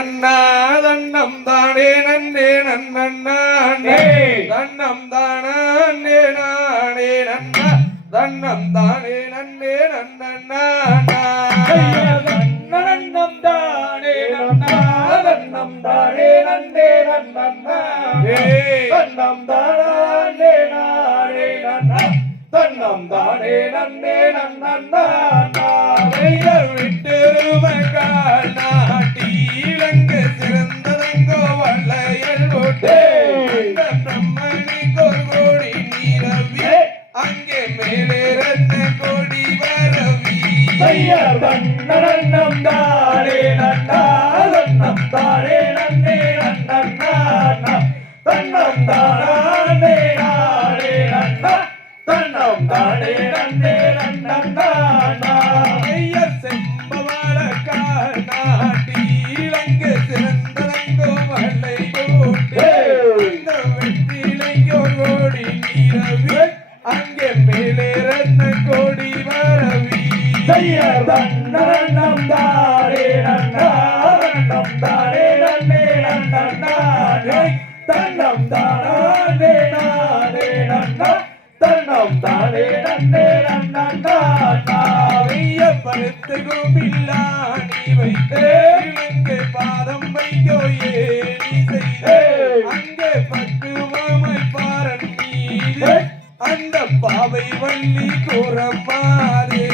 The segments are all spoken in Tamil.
நன்னா தன்னம் தானே நன்னே நன்னே தன்னம் தானே நானே நன்னா தன்னம் தானே நன்னே நன்னா தன்னம் தானே நன்னா தன்னம் தானே நன்னே நன்னா தன்னம் தானே நானே நன்னா தன்னம் தானே நன்னே நன்னா விட்டு மகால் நாட்டி இலங்கு சிறந்ததங்கோ வள்ளையல் போட்டு பிரம்மணி கோடி நீரவி அங்கே மேலே ரத்ன கோடி வரவி நன்னம் தானே நன்னா தன்னம் தானே நன்னே நன்னா தன்னம் தானே நானே நன்னா தன்னம் தானே நன்னே நன்னா செம்பவாள காட்டி இலங்கு சிறந்ததங்கோ வள்ளை போட்டு அந்த வெற்றிலையோ கோடி நீரவி அங்கே மேலே ரத்ன கோடி வரவி தன்னம் தானே நன்னா தன்னம் தானே நன்னே நன்னா தன்னம் தானே நானே நன்னா தன்னம் தானே நன்னே நன்னா படுத்து கோபில்லாணி வைத்து இலங்கை பாதம் வைக்கோ ஏனி செய்து அங்கே பக்குவமாய் பாரன் மீது அந்த பாவை வள்ளி கூறப்பாரே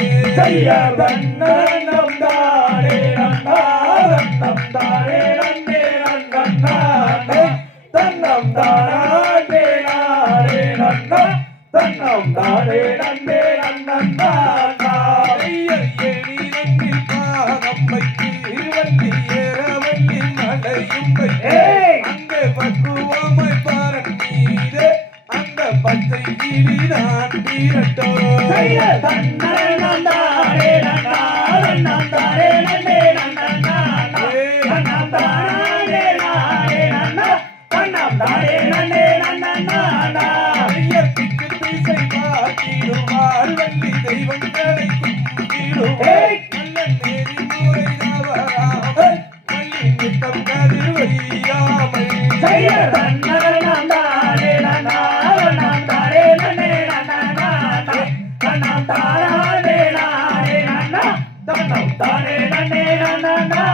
தன்னம் தானே நன்னா தன்னம் தானே நன்னே நன்னா தன்னம் தானே நானே நன்னா தன்னம் தானே நன்னே நன்னா அங்கே பக்குவமாய் பாரன் மீது அந்த பச்சை கிளிதான் தீரட்டோ தன்னம் தானே நன்னா தன்னம் தானே நன்னே நன்னா தன்னம் தானே நானே நன்னா தன்னம் தானே நன்னே நன்னா திக்கு திசை பார்த்திடுவாள் வள்ளி தெய்வங்களை கும்பிடுவாள் நல்ல நெறிமுறை தவறாமல் வள்ளி நித்தம் கதிர் வையாமல் தன்னம் தானே நன்னா தன்னம் தானே நன்னே நன்னா தன்னம் தானே நானே நன்னா தன்னம் தானே நன்னே நன்னா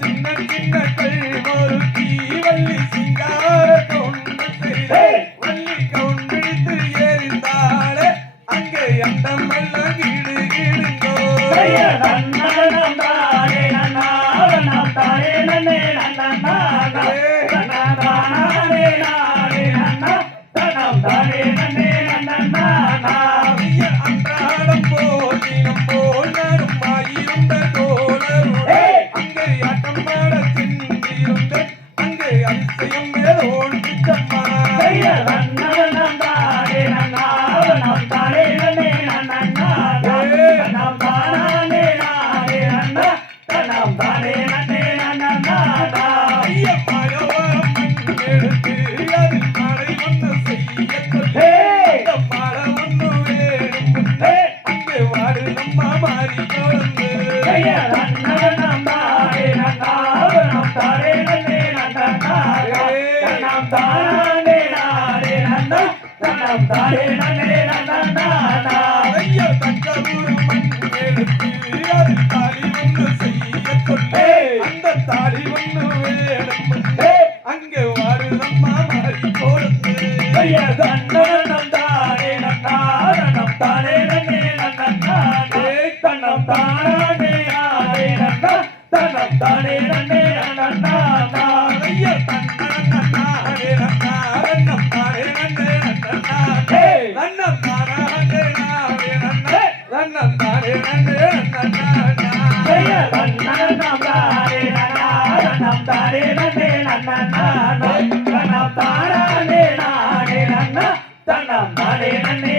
சின்ன சின்ன கல்மொருத்தி வள்ளி சிங்கார தொண்டு செய்து வள்ளி கவுண்டித்து ஏறிந்தாளே அங்கே அண்டம் எல்லாம் கீடு கீடுங்கோ தன்னம் தானே நன்னா தன்னம் தானே நன்னே நன்னா தன்னம் தானே நானே நன்னா தன்னம் தானே நன்னே நன்னா அன்றாடம் போதினம் போல் நானும் ஆயிருந்த தோழருடே அங்கே ஆட்டம் பாட சென்றிருந்த அங்கே அதிசயம் மேலோன் பிச்சம்மா தன்னம் தானே நன்னா தன்னம் தானே நன்னே நன்னா தன்னம் தானே நானே நன்னா தன்னம் தானே நன்னே நன்னா ஐயப்பழவரம் எடுத்து அதில் மழை ஒன்று செய்ய மழை ஒன்று வேணும் அங்கே வாடு நம்ம மாறி தொடர்ந்து தன்னம் தானே நன்னா தன்னம் தானே நன்னே நன்னா தன்னம் தானே நானே நன்னா தன்னம் தானே நன்னே நன்னா ஐயா தஞ்சபுரம் எடுத்து அதில் தாலி ஒன்று செய்ய கொண்டு அந்த தாலி ஒன்று வேணும் அங்கே வாடு நம்ம மாறி கொடுத்து தன்னம் தானே நன்னா தன்னம் தானே நன்னே நன்னா தன்னம் தானே நானே நன்னா தன்னம் தானே நன்னே நன்னா ஐயா தன்னம் தானே நன்னா தன்னம் தானே நன்னே நன்னா தன்னம் தானே நானே நன்னா தன்னம் தானே நன்னே நன்னா ஐயா தன்னம் தானே நன்னா தன்னம் தானே நன்னே நன்னா தன்னம் தானே நானே நன்னா தன்னம் தானே நன்னே